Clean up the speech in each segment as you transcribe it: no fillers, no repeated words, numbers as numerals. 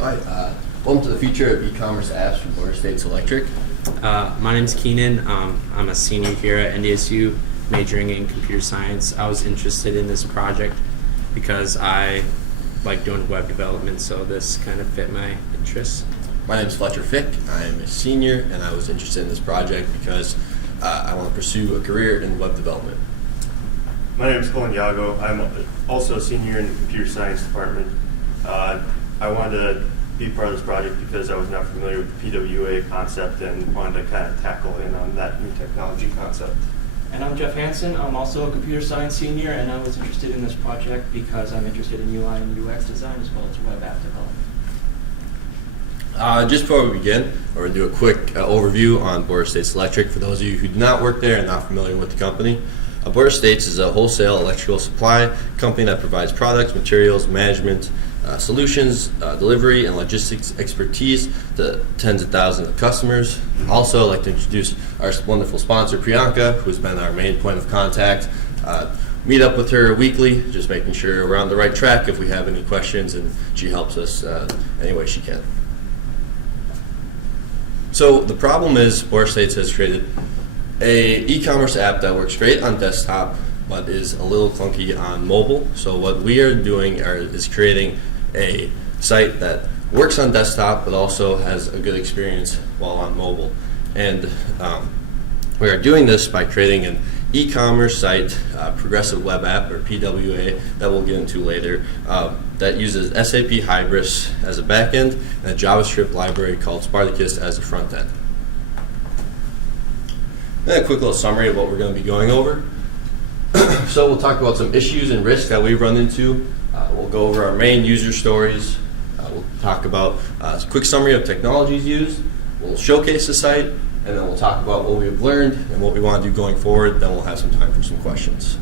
All right, welcome to the future of e-commerce apps from Florida State Electric. My name's Keenan. I'm a senior here at NDSU, majoring in computer science. I was interested in this project because I like doing web development, so this kind of fit my interests. My name is Fletcher Fick. I am a senior, and I was interested in this project because I want to pursue a career in web development. My name is Colin Yago. I'm also a senior in the computer science department. I wanted to be part of this project because I was not familiar with the PWA concept and wanted to kind of tackle in on that new technology concept. And I'm Jeff Hansen. I'm also a computer science senior, and I was interested in this project because I'm interested in UI and UX design as well as web app development. Just before we begin, we're going to do a quick overview on Florida State Electric. For those of you who do not work there and not familiar with the company, Florida State is a wholesale electrical supply company that provides products, materials, management, solutions, delivery, and logistics expertise to tens of thousands of customers. Also, I'd like to introduce our wonderful sponsor, Priyanka, who's been our main point of contact. Meet up with her weekly, just making sure we're on the right track if we have any questions, and she helps us any way she can. So the problem is, Florida State has created a e-commerce app that works great on desktop, but is a little clunky on mobile. So what we are doing is creating a site that works on desktop, but also has a good experience while on mobile. And we are doing this by creating an e-commerce site, progressive web app, or PWA, that we'll get into later, that uses SAP Hybris as a backend and a JavaScript library called Spartacus as a front end. Then a quick little summary of what we're going to be going over. So we'll talk about some issues and risks that we've run into. We'll go over our main user stories. We'll talk about a quick summary of technologies used. We'll showcase the site, and then we'll talk about what we've learned and what we want to do going forward. Then we'll have some time for some questions.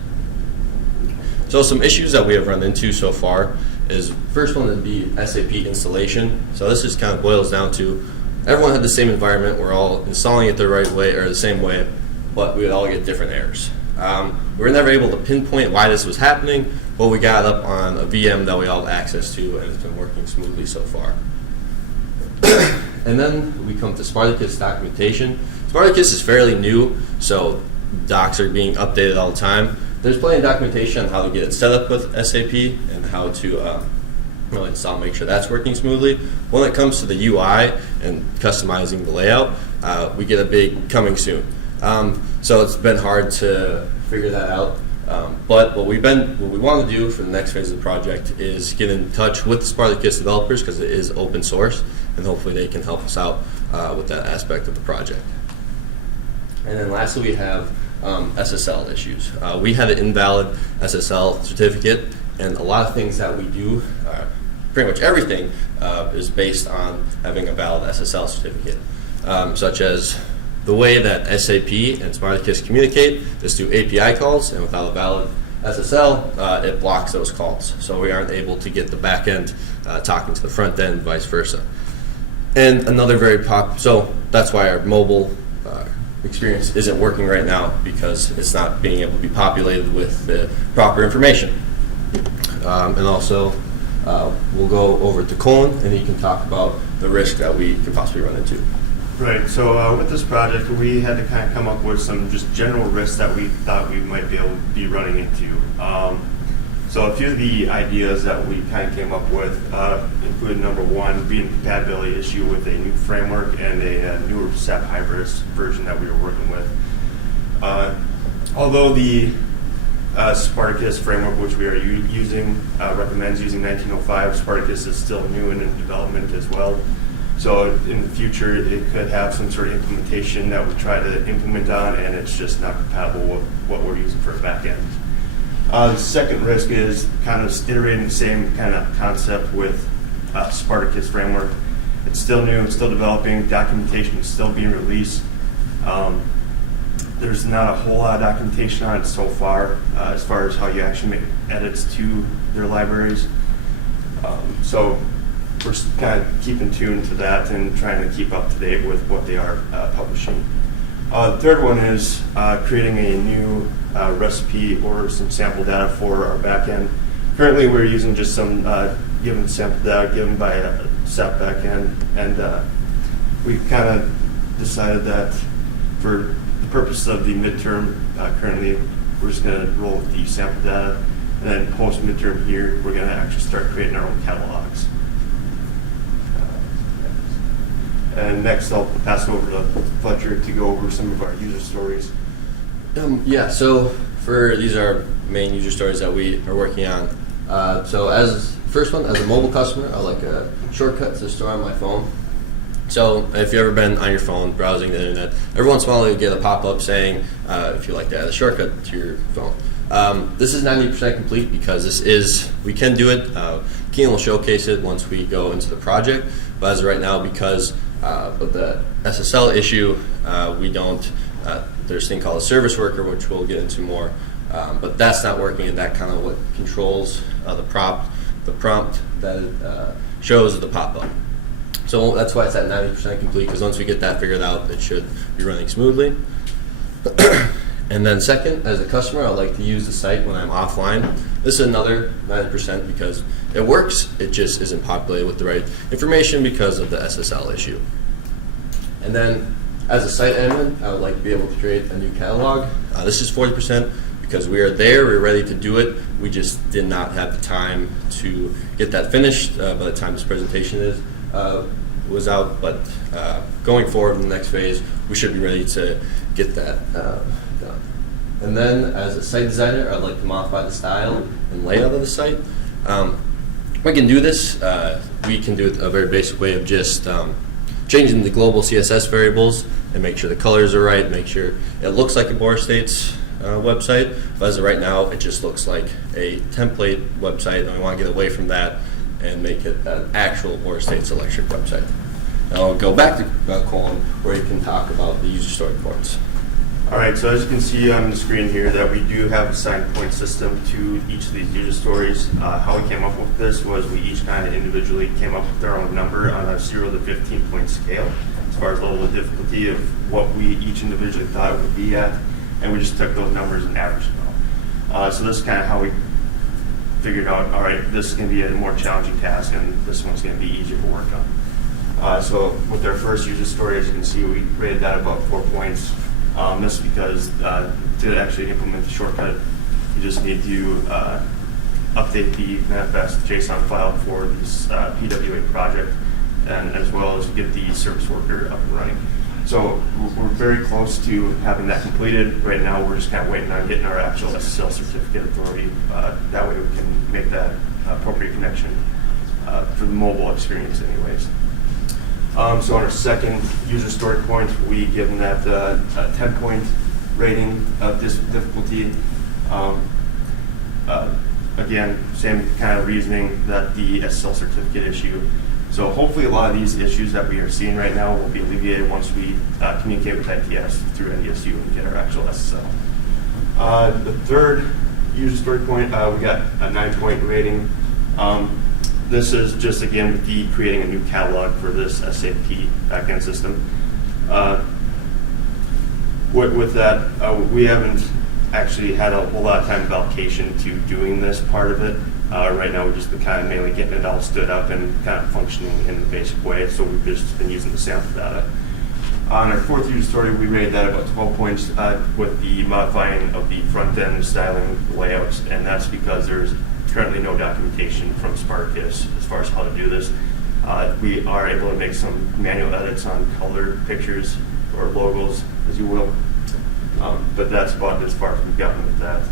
So some issues that we have run into so far is, first one would be SAP installation. So this just kind of boils down to everyone had the same environment. We're all installing it the right way or the same way, but we would all get different errors. We were never able to pinpoint why this was happening, but we got up on a VM that we all have access to, and it's been working smoothly so far. And then we come to Spartacus documentation. Spartacus is fairly new, so docs are being updated all the time. There's plenty of documentation on how to get it set up with SAP and how to really install and make sure that's working smoothly. When it comes to the UI and customizing the layout, we get a big coming soon. So it's been hard to figure that out. But what we want to do for the next phase of the project is get in touch with the Spartacus developers, because it is open source, and hopefully they can help us out with that aspect of the project. And then lastly, we have SSL issues. We had an invalid SSL certificate, and a lot of things that we do, pretty much everything, is based on having a valid SSL certificate, such as the way that SAP and Spartacus communicate is through API calls, and without a valid SSL, it blocks those calls. So we aren't able to get the back end talking to the front end, vice versa. And another so that's why our mobile experience isn't working right now, because it's not being able to be populated with the proper information. And also, we'll go over to Colin, and he can talk about the risk that we could possibly run into. Right, so with this project, we had to kind of come up with some just general risks that we thought we might be able to be running into. So a few of the ideas that we kind of came up with include number one, being a compatibility issue with a new framework and a newer SAP Hybris version that we were working with. Although the Spartacus framework, which we are using, recommends using 1905, Spartacus is still new and in development as well. So in the future, it could have some sort of implementation that we try to implement on, and it's just not compatible with what we're using for a back end. The second risk is kind of iterating the same kind of concept with Spartacus framework. It's still new, it's still developing, documentation is still being released. There's not a whole lot of documentation on it so far as how you actually make edits to their libraries. So we're kind of keeping tuned to that and trying to keep up to date with what they are publishing. The third one is creating a new recipe or some sample data for our backend. Currently, we're using just some given sample data given by SAP backend, and we kind of decided that for the purpose of the midterm, currently we're just going to roll with the sample data, and then post midterm here, we're going to actually start creating our own catalogs. And next, I'll pass it over to Fletcher to go over some of our user stories. Yeah, so these are main user stories that we are working on. So as first one, as a mobile customer, I like a shortcut to store on my phone. So if you've ever been on your phone browsing the internet, every once in a while you get a pop-up saying if you like to add a shortcut to your phone. This is 90% complete because we can do it. Keenan will showcase it once we go into the project, but as of right now, because of the SSL issue, we don't, there's a thing called a service worker, which we'll get into more, but that's not working, and that kind of what controls the prompt that it shows at the pop-up. So that's why it's at 90% complete, because once we get that figured out, it should be running smoothly. And then second, as a customer, I like to use the site when I'm offline. This is another 90% because it works, it just isn't populated with the right information because of the SSL issue. And then as a site admin, I would like to be able to create a new catalog. This is 40% because we are there, we're ready to do it. We just did not have the time to get that finished by the time this presentation was out. But going forward in the next phase, we should be ready to get that done. And then as a site designer, I'd like to modify the style and layout of the site. We can do this. We can do it a very basic way of just changing the global CSS variables and make sure the colors are right, make sure it looks like a Boris States website, but as of right now, it just looks like a template website, and we want to get away from that and make it an actual Boris States electric website. Now I'll go back to Colin, where you can talk about the user story points. All right, so as you can see on the screen here that we do have a assigned point system to each of these user stories. How we came up with this was we each kind of individually came up with our own number on a 0 to 15 point scale as far as level of difficulty of what we each individually thought it would be at, and we just took those numbers and averaged them out. So this is kind of how we figured out, all right, this is going to be a more challenging task and this one's going to be easier to work on. So with our first user story, as you can see, we rated that about 4 points. This is because to actually implement the shortcut, you just need to update the manifest JSON file for this PWA project, and as well as get the service worker up and running. So we're very close to having that completed. Right now, we're just kind of waiting on getting our actual SSL certificate authority. That way we can make that appropriate connection for the mobile experience anyways. So on our second user story point, we give them that a 10-point rating of this difficulty. Again, same kind of reasoning that the SSL certificate issue. So hopefully a lot of these issues that we are seeing right now will be alleviated once we communicate with ITS through NDSU and get our actual SSL. The third user story point, we got a 9-point rating. This is just, again, with the creating a new catalog for this SAP backend system. With that, we haven't actually had a whole lot of time of allocation to doing this part of it. Right now, we've just been kind of mainly getting it all stood up and kind of functioning in the basic way, so we've just been using the sample data. On our fourth user story, we rated that about 12 points with the modifying of the front-end styling layouts, and that's because there's currently no documentation from Spartacus as far as how to do this. We are able to make some manual edits on color pictures or logos, as you will, but that's about as far as we've gotten with that.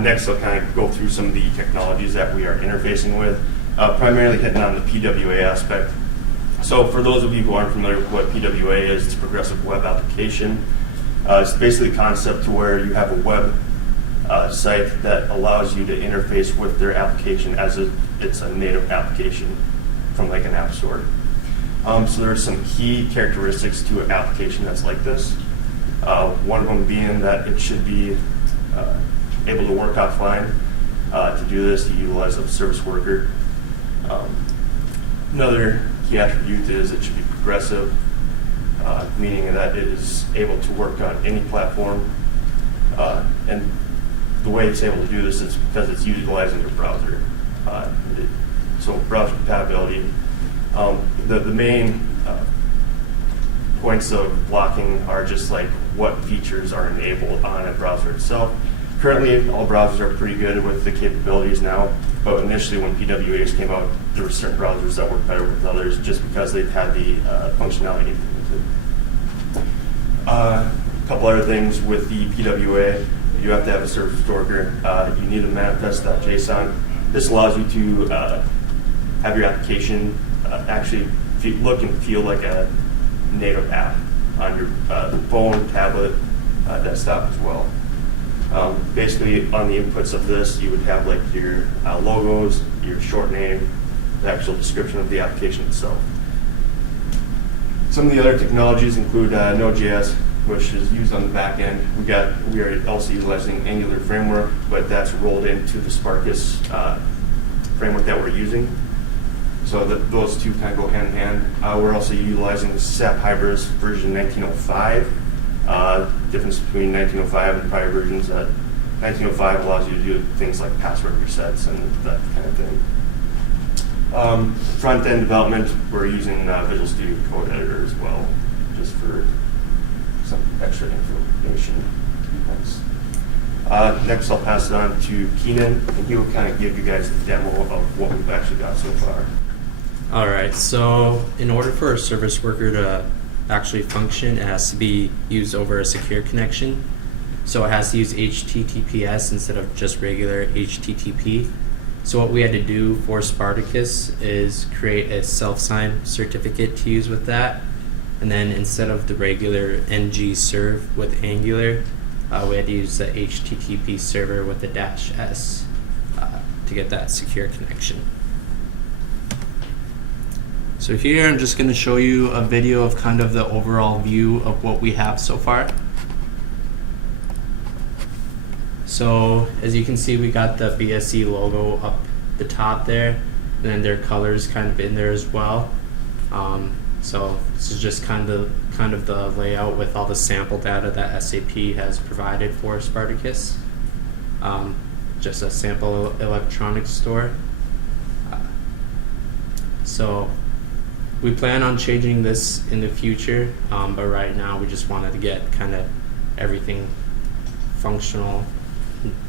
Next, I'll kind of go through some of the technologies that we are interfacing with, primarily hitting on the PWA aspect. So for those of you who aren't familiar with what PWA is, it's Progressive Web Application. It's basically a concept to where you have a web site that allows you to interface with their application as if it's a native application from like an app store. So there are some key characteristics to an application that's like this. One of them being that it should be able to work offline. To do this, you utilize a service worker. Another key attribute is it should be progressive, meaning that it is able to work on any platform. And the way it's able to do this is because it's utilizing your browser. So browser compatibility. The main points of blocking are just like what features are enabled on a browser itself. Currently, all browsers are pretty good with the capabilities now, but initially when PWAs came out, there were certain browsers that worked better with others just because they had the functionality implemented. A couple other things with the PWA, you have to have a service worker. You need a manifest.json. This allows you to have your application actually look and feel like a native app on your phone, tablet, desktop as well. Basically, on the inputs of this, you would have like your logos, your short name, the actual description of the application itself. Some of the other technologies include Node.js, which is used on the back end. We are also utilizing Angular framework, but that's rolled into the Spartacus framework that we're using. So those two kind of go hand in hand. We're also utilizing SAP Hybris version 1905. Difference between 1905 and prior versions: 1905 allows you to do things like password resets and that kind of thing. Front end development, we're using Visual Studio Code Editor as well, just for some extra information. Thanks. Next, I'll pass it on to Keenan, and he will kind of give you guys a demo of what we've actually got so far. All right, so in order for a service worker to actually function, it has to be used over a secure connection. So it has to use HTTPS instead of just regular HTTP. So what we had to do for Spartacus is create a self-sign certificate to use with that. And then instead of the regular ng serve with Angular, we had to use the HTTP server with the -s to get that secure connection. So here I'm just going to show you a video of kind of the overall view of what we have so far. So as you can see, we got the BSE logo up the top there, and then their colors kind of in there as well. So this is just kind of the layout with all the sample data that SAP has provided for Spartacus. Just a sample electronics store. So we plan on changing this in the future, but right now we just wanted to get kind of everything functional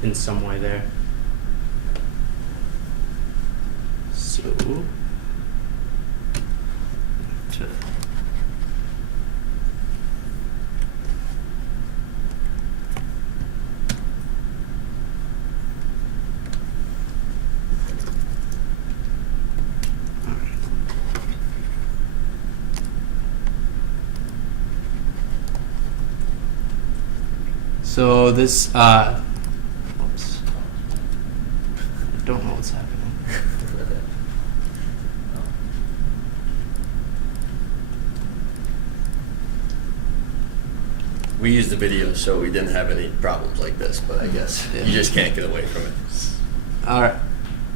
in some way there. So So this, oops, I don't know what's happening. We used the video, so we didn't have any problems like this, but I guess you just can't get away from it. All right.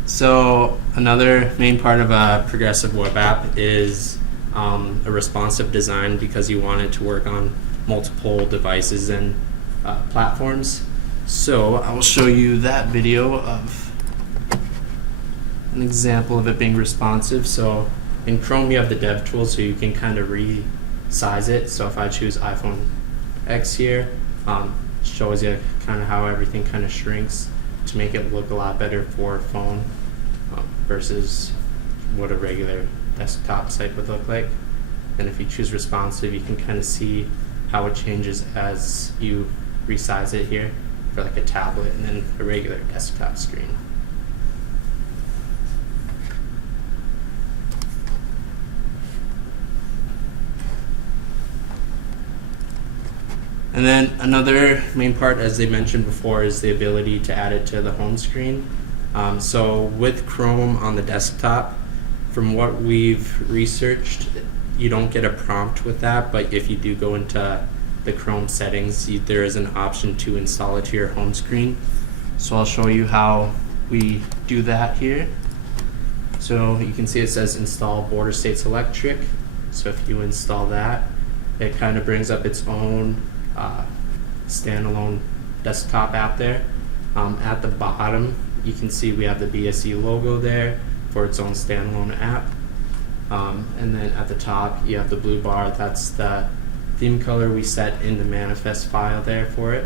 So another main part of a progressive web app is a responsive design, because you want it to work on multiple devices and platforms. So I will show you that video of an example of it being responsive. So in Chrome you have the dev tool, so you can kind of resize it. So if I choose iPhone X here, shows you kind of how everything kind of shrinks to make it look a lot better for a phone versus what a regular desktop site would look like. And if you choose responsive, you can kind of see how it changes as you resize it here for like a tablet and then a regular desktop screen. And then another main part, as they mentioned before, is the ability to add it to the home screen. So with Chrome on the desktop, from what we've researched, you don't get a prompt with that, but if you do go into the Chrome settings, there is an option to install it to your home screen. So I'll show you how we do that here. So you can see it says install Border States Electric. So if you install that, it kind of brings up its own standalone desktop app there. At the bottom, you can see we have the BSE logo there for its own standalone app. And then at the top, you have the blue bar. That's the theme color we set in the manifest file there for it.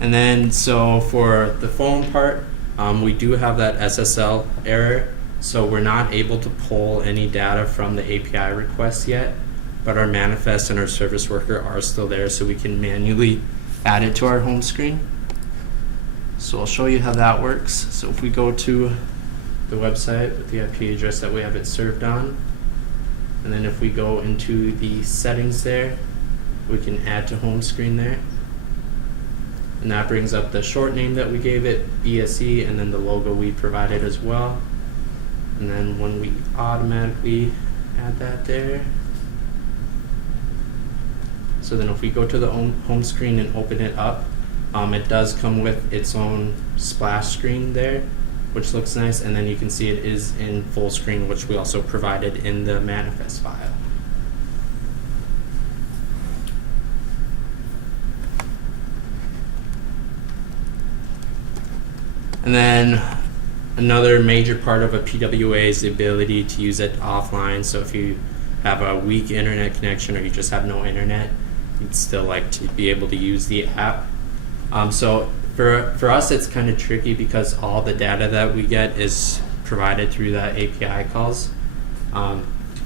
And then, so for the phone part, we do have that SSL error. So we're not able to pull any data from the API request yet, but our manifest and our service worker are still there, so we can manually add it to our home screen. So I'll show you how that works. So if we go to the website with the IP address that we have it served on, and then if we go into the settings there, we can add to home screen there. And that brings up the short name that we gave it, BSE, and then the logo we provided as well. And then when we automatically add that there, so then if we go to the home screen and open it up, it does come with its own splash screen there, which looks nice, and then you can see it is in full screen, which we also provided in the manifest file. And then another major part of a PWA is the ability to use it offline. So if you have a weak internet connection or you just have no internet, you'd still like to be able to use the app. So for us, it's kind of tricky because all the data that we get is provided through the API calls.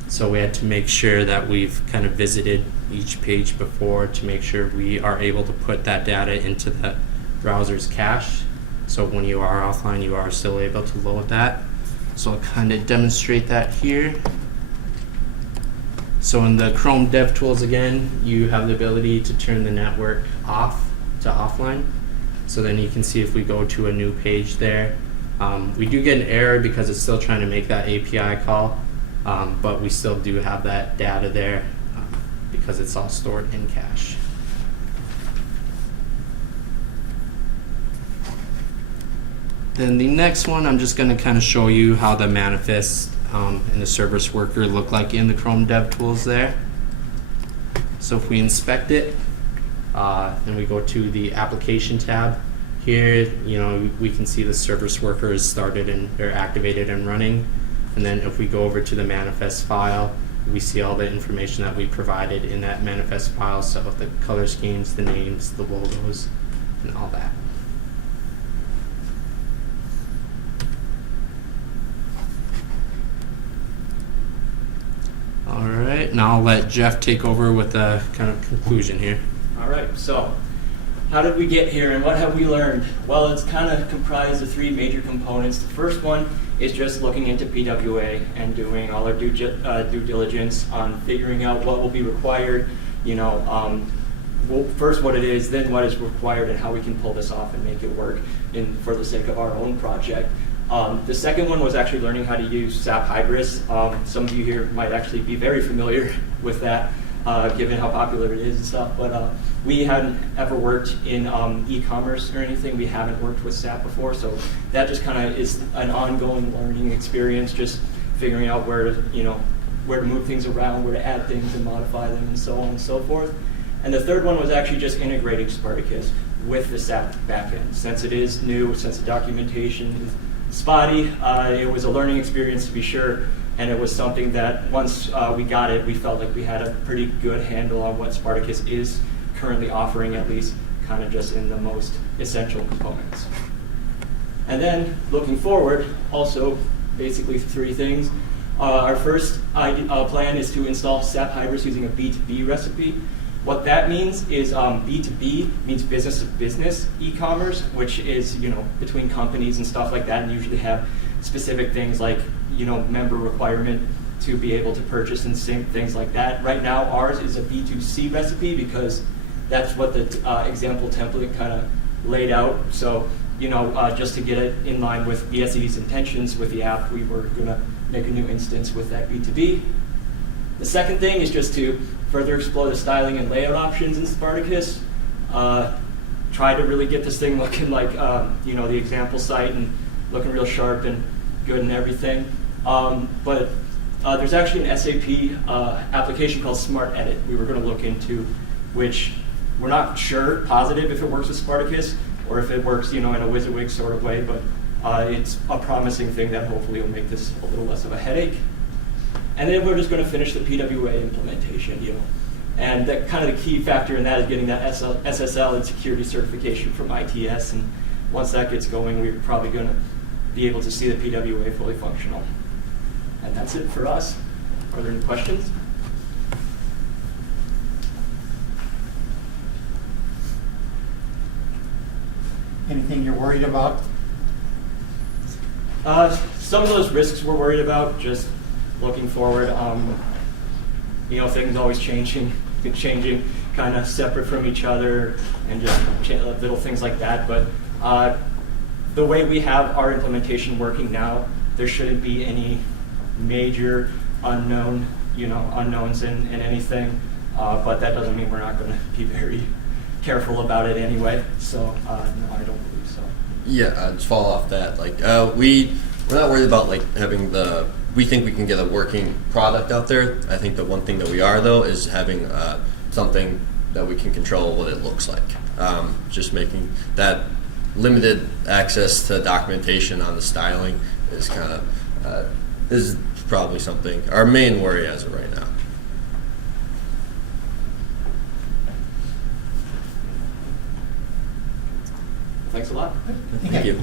So we had to make sure that we've kind of visited each page before to make sure we are able to put that data into the browser's cache. So when you are offline, you are still able to load that. So I'll kind of demonstrate that here. So in the Chrome DevTools again, you have the ability to turn the network off to offline. So then you can see if we go to a new page there, we do get an error because it's still trying to make that API call, but we still do have that data there because it's all stored in cache. Then the next one, I'm just going to kind of show you how the manifest and the service worker look like in the Chrome DevTools there. So if we inspect it, and we go to the application tab, here, we can see the service worker is started and they're activated and running. And then if we go over to the manifest file, we see all the information that we provided in that manifest file. So the color schemes, the names, the logos, and all that. All right, now I'll let Jeff take over with the kind of conclusion here. All right, so how did we get here and what have we learned? Well, it's kind of comprised of three major components. The first one is just looking into PWA and doing all our due diligence on figuring out what will be required, first what it is, then what is required and how we can pull this off and make it work for the sake of our own project. The second one was actually learning how to use SAP Hybris. Some of you here might actually be very familiar with that, given how popular it is and stuff, but we hadn't ever worked in e-commerce or anything. We haven't worked with SAP before, so that just kind of is an ongoing learning experience, just figuring out where to move things around, where to add things and modify them, and so on and so forth. And the third one was actually just integrating Spartacus with the SAP backend. Since it is new, since the documentation is spotty, it was a learning experience to be sure, and it was something that once we got it, we felt like we had a pretty good handle on what Spartacus is currently offering, at least kind of just in the most essential components. And then looking forward, also basically three things. Our first plan is to install SAP Hybris using a B2B recipe. What that means is B2B means business to business e-commerce, which is between companies and stuff like that, and usually have specific things like member requirement to be able to purchase and things like that. Right now ours is a B2C recipe because that's what the example template kind of laid out. So just to get it in line with BSED's intentions with the app, we were going to make a new instance with that B2B. The second thing is just to further explore the styling and layout options in Spartacus. Try to really get this thing looking like the example site and looking real sharp and good and everything. But There's actually an SAP application called Smart Edit we were going to look into, which we're not sure, positive if it works with Spartacus or if it works, in a WYSIWYG sort of way, but it's a promising thing that hopefully will make this a little less of a headache. And then we're just going to finish the PWA implementation, And that kind of the key factor in that is getting that SSL and security certification from ITS. And once that gets going, we're probably going to be able to see the PWA fully functional. And that's it for us. Are there any questions? Anything you're worried about? Some of those risks we're worried about, just looking forward. Things always changing, kind of separate from each other, and just little things like that. But the way we have our implementation working now, there shouldn't be any major unknowns in anything. But that doesn't mean we're not going to be very careful about it anyway. So no, I don't believe so. Yeah, just follow off that. We're not worried about having we think we can get a working product out there. I think the one thing that we are though is having something that we can control what it looks like. Just making that limited access to documentation on the styling is is probably something our main worry as of right now. Thanks a lot. Thank you.